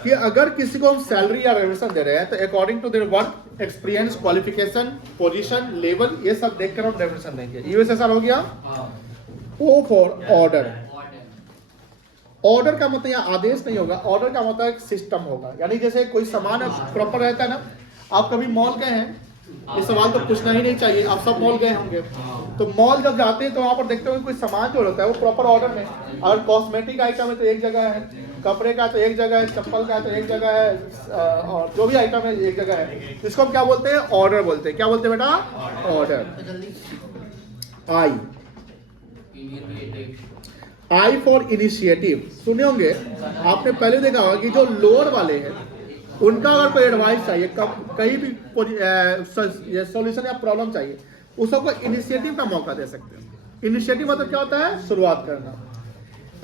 कि अगर किसी को हम सैलरी या रेम्युनरेशन दे रहे हैं तो according to their work experience, qualification, position, level, ये सब देखकर हम रेम्युनरेशन देंगे। यूएसएसआर हो गया। O for order. ऑर्डर का मतलब यहाँ आदेश नहीं होगा, ऑर्डर का मतलब एक सिस्टम होगा। यानी जैसे कोई सामान प्रॉपर रहता है ना, आप कभी मॉल गए हैं, ये सवाल तो पूछना ही नहीं चाहिए, आप सब मॉल गए होंगे। तो मॉल जब जाते हैं तो वहाँ पर देखते हो कोई सामान जो होता है वो प्रॉपर ऑर्डर में, अगर कॉस्मेटिक आइटम है तो एक जगह है, कपड़े का तो एक जगह है, चप्पल का तो एक जगह है, और जो भी आइटम है एक जगह है। इसको हम क्या बोलते हैं? ऑर्डर बोलते हैं। क्या बोलते हैं बेटा? ऑर्डर। I for initiative. सुने होंगे आपने पहले देखा होगा कि जो लोअर वाले हैं उनका अगर कोई एडवाइस चाहिए, कहीं भी सॉल्यूशन या प्रॉब्लम चाहिए, उसको इनिशिएटिव का मौका दे सकते हैं। इनिशिएटिव मतलब क्या होता है? शुरुआत करना।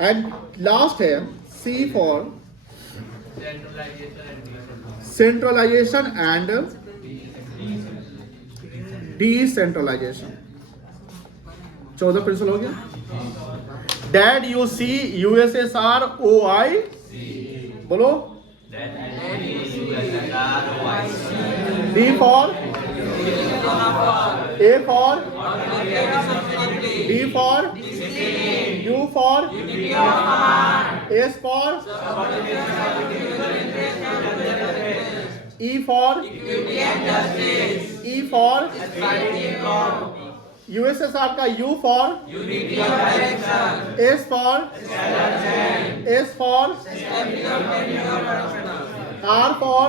एंड लास्ट है C for centralization and decentralization. 14 principle हो गया। Dad you see USSR OI, बोलो। D for A for D for U for S for E for USSR का U for S for R for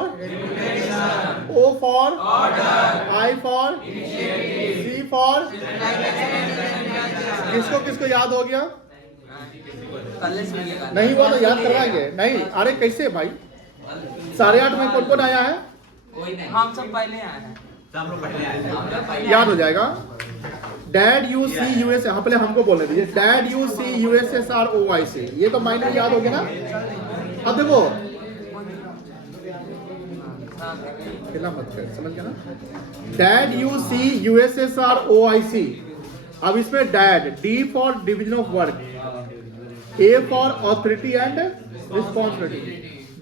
O for I for C for। किसको किसको याद हो गया? नहीं हुआ तो याद करवाएंगे। नहीं, अरे कैसे भाई? 8:30 में कौन कौन आया है? हम सब पहले आए हैं। सब लोग पहले आए थे। याद हो जाएगा। डैड यू सी यूएस, हाँ पहले हमको बोलने दीजिए। Dad you see USSR OIC, ये तो माइनर याद हो गया ना। अब देखो खेला मत कर, समझ गया ना। Dad you see USSR OIC। अब इसमें dad D for division of work, A for authority and responsibility,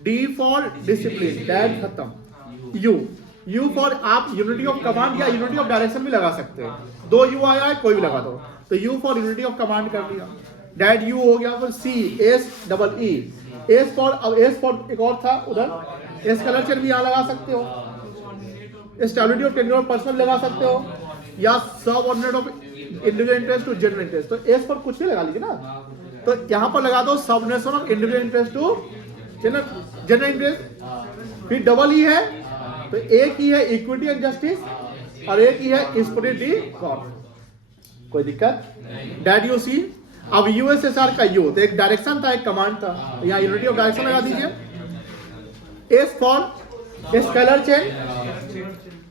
D for discipline, dad खत्म। U फॉर आप यूनिटी ऑफ कमांड या यूनिटी ऑफ डायरेक्शन भी लगा सकते हैं। 2 U आया है, कोई भी लगा दो। तो U for unity of command कर दिया। डैड U हो गया। फिर C SEE, S फॉर, अब S फॉर एक और था उधर, S कलर भी यहाँ लगा सकते हो। स्टेबिलिटी ऑफ टेन्योर पर्सनल लगा सकते हो, या subordinate of individual interest to general interest. तो S पर कुछ भी लगा लीजिए ना। तो यहाँ पर लगा दो subordination of individual interest to general interest. फिर डबल E है, तो एक ही है इक्विटी एंड जस्टिस, और एक ही है स्पिरिटी गॉड। कोई दिक्कत? डैड यू सी। अब USSR का U, तो एक डायरेक्शन था, एक कमांड था, तो यहाँ यूनिटी ऑफ डायरेक्शन लगा दीजिए। S फॉर स्केलर चेन,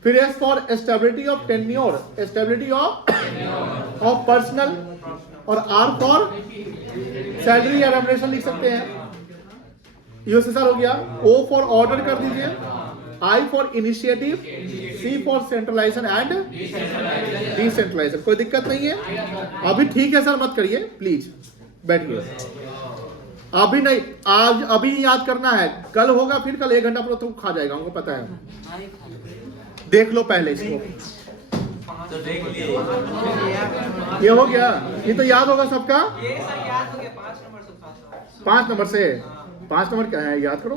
फिर S for stability of tenure, stability of personal, और R फॉर सैलरी या रेम्युनरेशन लिख सकते हैं। USSR हो गया। O फॉर ऑर्डर कर दीजिए, I for initiative, C for centralization and decentralization. कोई दिक्कत नहीं है? अभी ठीक है सर, मत करिए प्लीज, बैठिए। अभी नहीं, आज अभी याद करना है। कल होगा, फिर कल 1 घंटा पर तो खा जाएगा, हमको पता है। देख लो पहले इसको। तो देख लिए। ये हो गया, ये तो याद होगा सबका। ये सब याद हो गया 5 नंबर से। 5 नंबर क्या है, याद करो।